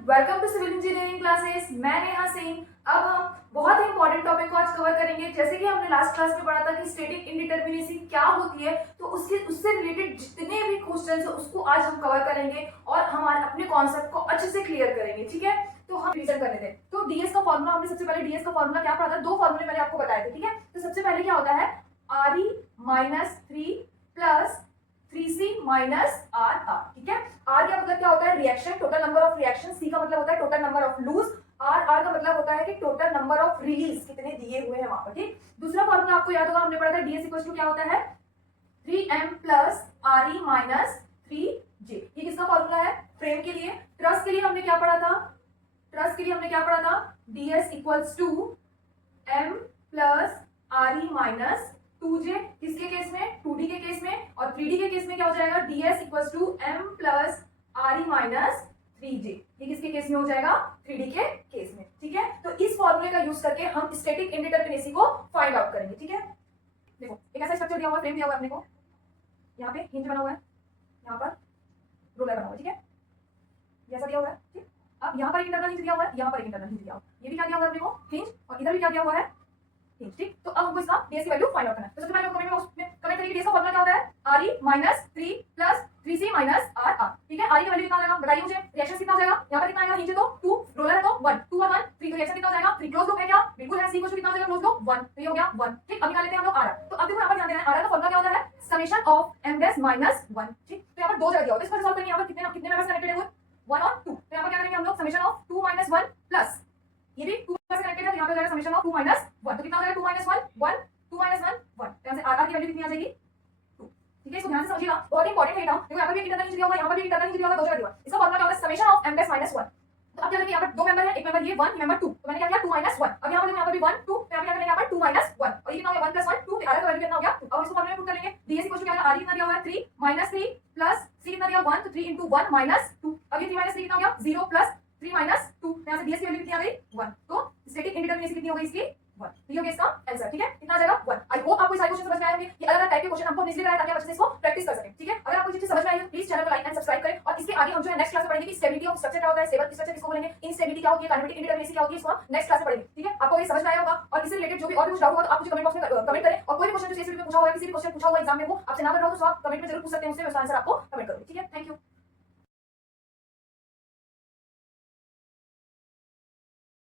Welcome to civil engineering classes. मैं नेहा सिंह। अब हम बहुत ही इंपॉर्टेंट टॉपिक को आज कवर करेंगे। जैसे कि हमने लास्ट क्लास में पढ़ा था कि स्टैटिक इंडिटरमिनेसी क्या होती है, तो उससे रिलेटेड जितने भी क्वेश्चंस है उसको आज हम कवर करेंगे और हमारे अपने कॉन्सेप्ट को अच्छे से क्लियर करेंगे। ठीक है, तो हम रिवीजन कर लेते हैं। तो डीएस का फॉर्मूला हमने सबसे पहले डीएस का फॉर्मूला क्या पढ़ा था, दो फॉर्मूले मैंने आपको बताए थे। ठीक है, तो सबसे पहले क्या होता है, RE minus 3 plus 3C minus R. ठीक है, आर का मतलब क्या होता है, reaction, total number of reaction. C का मतलब होता है total number of loops. R का मतलब होता है कि टोटल नंबर ऑफ रिलीज कितने दिए हुए हैं वहां पर। ठीक, दूसरा फॉर्मूला आपको याद होगा, हमने पढ़ा था डीएस इक्वल टू क्या होता है, 3m plus RE minus 3J। ये किसका फॉर्मूला है, फ्रेम के लिए। ट्रस के लिए हमने क्या पढ़ा था, ट्रस के लिए हमने क्या पढ़ा था, ds equals to m plus RE minus 2J। किसके केस में, 2D के केस में। और 3D के केस में क्या हो जाएगा, ds equals to m plus RE minus 3J। ये किसके केस में हो जाएगा, 3D के केस में। ठीक है, तो इस फॉर्मूले का यूज करके हम स्टैटिक इंडिटरमिनेसी को फाइंड आउट करेंगे। ठीक है, देखो एक ऐसा स्ट्रक्चर दिया हुआ है, फ्रेम दिया हुआ है अपने को, यहाँ पे हिंज बना हुआ है, यहाँ पर रोलर बना हुआ है। ठीक है, जैसा दिया हुआ है। ठीक, अब यहाँ पर एक इंटरनल हिंज दिया हुआ है, यहाँ पर एक इंटरनल हिंज दिया हुआ है। ये भी क्या दिया हुआ है अपने को, हिंज, और इधर भी क्या दिया हुआ है, हिंज। ठीक, तो अब हमको इसका ds की वैल्यू फाइंड आउट करना है। तो सबसे पहले कमेंट में उसमें कमेंट करिए ds का फॉर्मूला क्या होता है, RE minus 3 plus 3C minus RR। ठीक है, RE की वैल्यू कितना आ जाएगा बताइए मुझे, रिएक्शन कितना हो जाएगा, यहाँ पर कितना आएगा, हिंज है तो 2, रोलर है तो 1, 2 और 1 3, तो रिएक्शन कितना हो जाएगा, 3 क्लोज लूप है क्या, बिल्कुल है। C कितना हो जाएगा, क्लोज लूप 1, तो ये हो गया 1। ठीक, अब निकाल लेते हैं हम लोग RR। तो अब देखो यहाँ पर ध्यान देना है, RR का फॉर्मूला क्या होता है, summation of m dash minus 1। ठीक, तो यहाँ पर दो जगह दिया होता है, इसको सॉल्व करेंगे। यहाँ पर कितने मेंबर्स कनेक्टेड है, वो 1 और 2। तो यहाँ पर क्या करेंगे हम लोग, समेशन ऑफ 2 माइनस 1 प्लस ये भी 2 से कनेक्टेड है, यहाँ पे हो जाएगा समेशन ऑफ 2 माइनस 1। तो कितना हो जाएगा, 2 माइनस 1 1, 2 माइनस 1 1। तो यहाँ से RR की वैल्यू कितनी आ जाएगी, 2। ठीक है, इसको ध्यान से समझिएगा, बहुत इंपॉर्टेंट है। देखो यहाँ पर भी एक इंटरनल हिंज दिया हुआ है, यहाँ पर भी इंटरनल हिंज दिया हुआ है, दो जगह दिया हुआ है। इसका फॉर्मूला क्या होता है, summation of m dash minus 1। तो अब क्या करेंगे, यहाँ पर दो मेंबर है, एक मेंबर ये 1, मेंबर 2। तो मैंने क्या किया, 2 माइनस 1। अब यहाँ पर भी 1 2, तो यहाँ पे क्या करेंगे, यहाँ पर 2 माइनस 1, और ये कितना हो गया, 1 प्लस 1 2। तो RR का वैल्यू कितना हो गया, 2। अब इसको फॉर्मूला में पुट करेंगे, ds इक्वल टू क्या होगा, RE कितना दिया हुआ है, 3 माइनस 3 प्लस C कितना दिया 1, तो 3 into 1 माइनस 2। अब ये 3 माइनस 3 कितना हो गया, 0 प्लस 3 माइनस 2। यहाँ से ds की वैल्यू कितनी आ गई, 1। तो स्टैटिक इंडिटरमिनेसी कितनी हो गई इसकी, 1। तो ये हो गया इसका आंसर। ठीक है, कितना आ जाएगा, 1। आई होप आपको सारे क्वेश्चन समझ में आए होंगे। ये अलग अलग टाइप के क्वेश्चन हमको इसलिए कराया ताकि आप अच्छे से इसको प्रैक्टिस कर सकें। ठीक है, अगर आपको ये चीज समझ में आई हो प्लीज चैनल को लाइक एंड सब्सक्राइब करें। और इसके आगे हम जो है नेक्स्ट क्लास में पढ़ेंगे कि स्टेबिलिटी ऑफ स्ट्रक्चर क्या होता है, स्टेबल स्ट्रक्चर किसको बोलेंगे, इनस्टेबिलिटी क्या होती है, काइनेमेटिक इंडिटरमिनेसी क्या होती है, इसको हम नेक्स्ट क्लास में पढ़ेंगे। ठीक है, आपको ये समझ में आया होगा। और इससे रिलेटेड जो भी और भी कुछ डाउट होगा तो आप मुझे कमेंट बॉक्स में कमेंट करें। और कोई भी क्वेश्चन जो सीएसबी में पूछा हुआ है, किसी भी क्वेश्चन पूछा हुआ एग्जाम में, वो आपसे ना कर रहा हो तो आप कमेंट में जरूर पूछ सकते हैं, उससे मैं उसका आंसर आपको कमेंट करूंगी। ठीक है, थैंक यू।